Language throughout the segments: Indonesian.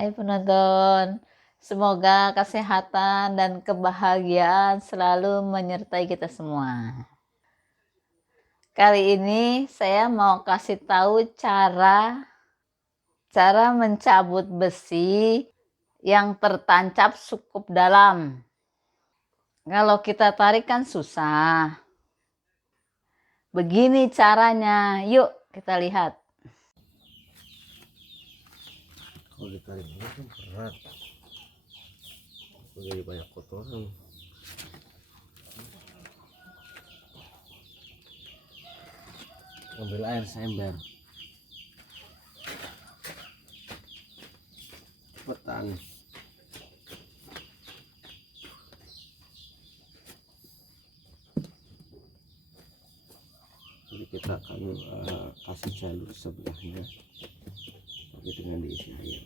Ayo penonton, semoga kesehatan dan kebahagiaan selalu menyertai kita semua. Kali ini saya mau kasih tahu cara mencabut besi yang tertancap cukup dalam. Kalau kita tarik kan susah. Begini caranya, yuk kita lihat. Kalau ditarik ini kan berat, jadi banyak kotoran. Ambil air seember, cepetan. Jadi kita akan kasih jalur sebelahnya, tapi dengan diisi air.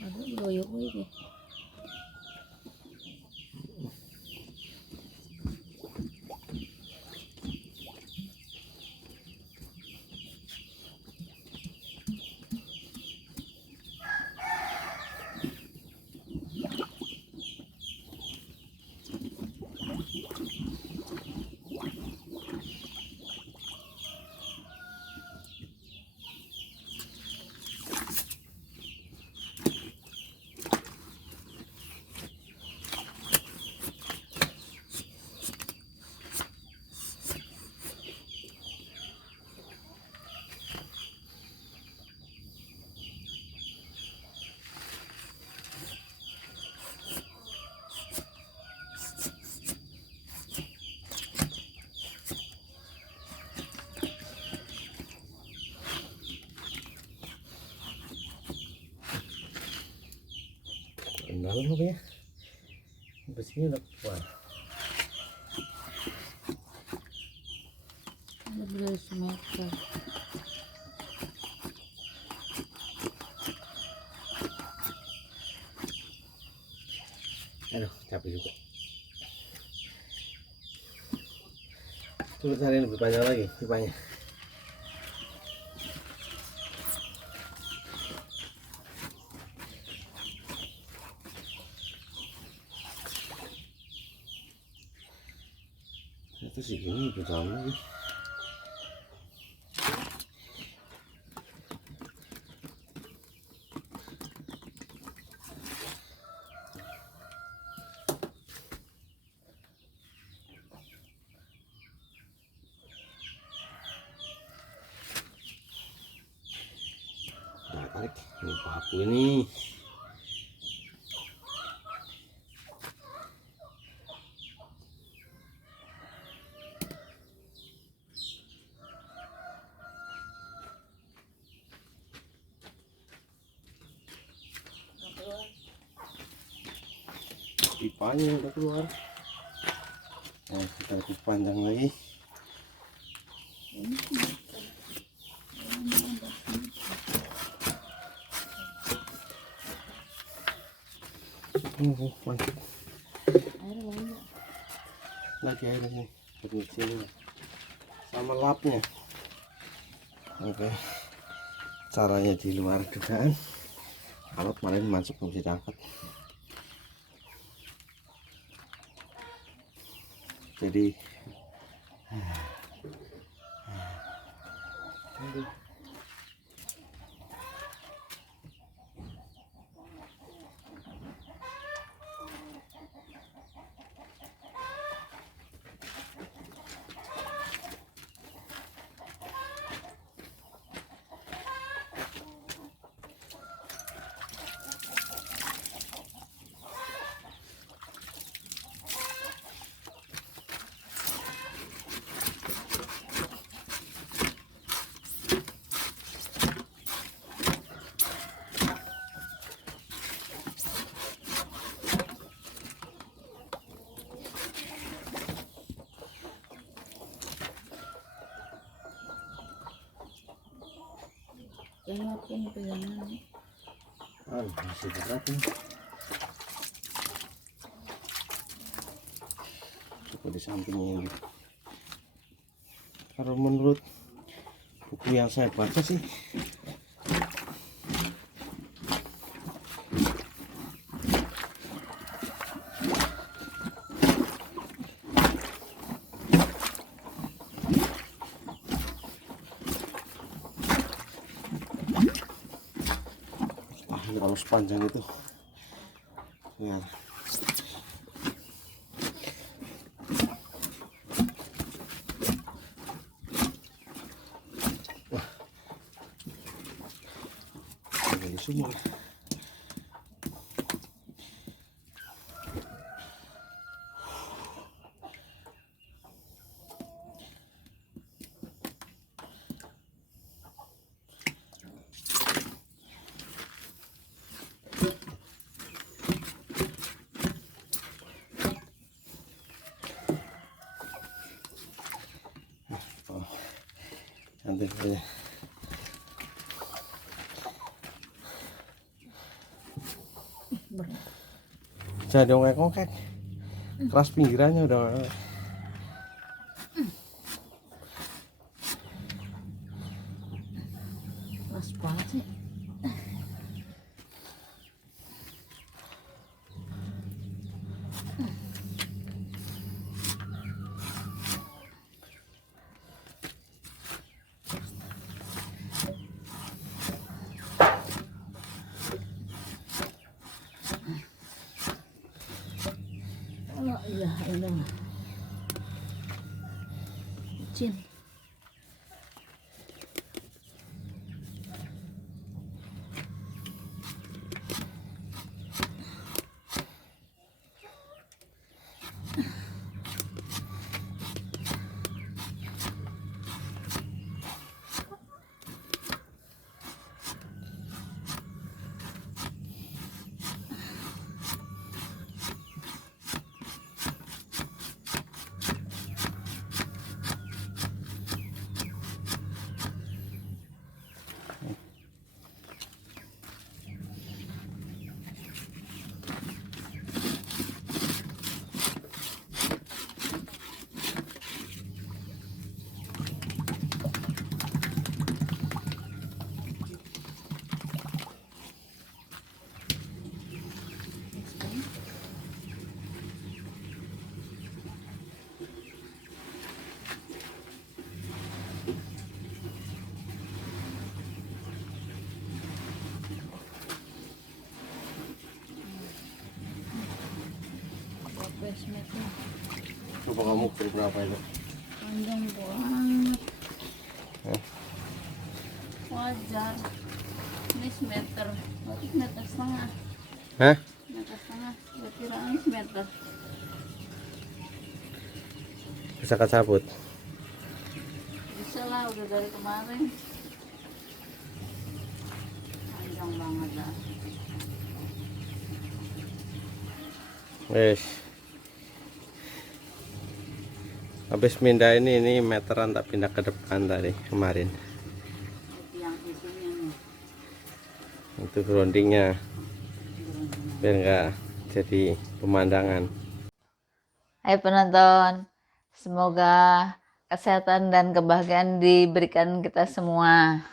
Aduh, loyo deh. Dalam apa ya? Besinya udah kuat. Udah semeter. Aduh, capek juga. Coba cari yang lebih panjang lagi pipanya. Itu segini lebih dalam lagi. Nah, tarik ini paku ini. Pipanya udah keluar. Nah, kita lebih panjang lagi. Masuk Air banyak. lagi airnya sini sama lapnya. Oke, caranya di luar dugaan. Kalau kemarin masuk nggak bisa diangkat, jadi Kayak pun pegangan. Masih berat nih. Coba di sampingnya ini. Kalau menurut buku yang saya baca sih, kalau sepanjang itu ya. Wah, ini semua. Cantik ya. Jangan diongkek-ongkek, keras pinggirannya udah. Keras banget sih. Oh iya, ini Cin. Basementnya Coba kamu ukur berapa itu? panjang banget. Eh, Wajar. Ini semeter, berarti meter setengah. Hah? Meter setengah, kira-kira semeter. Bisa kecabut. Bisa lah, udah dari kemarin. Panjang banget lah. Wes. Habis pindah ini meteran, tak pindah ke depan tadi kemarin. Yang itunya nih. Itu groundingnya biar enggak jadi pemandangan. Hai penonton, semoga kesehatan dan kebahagiaan diberikan kita semua.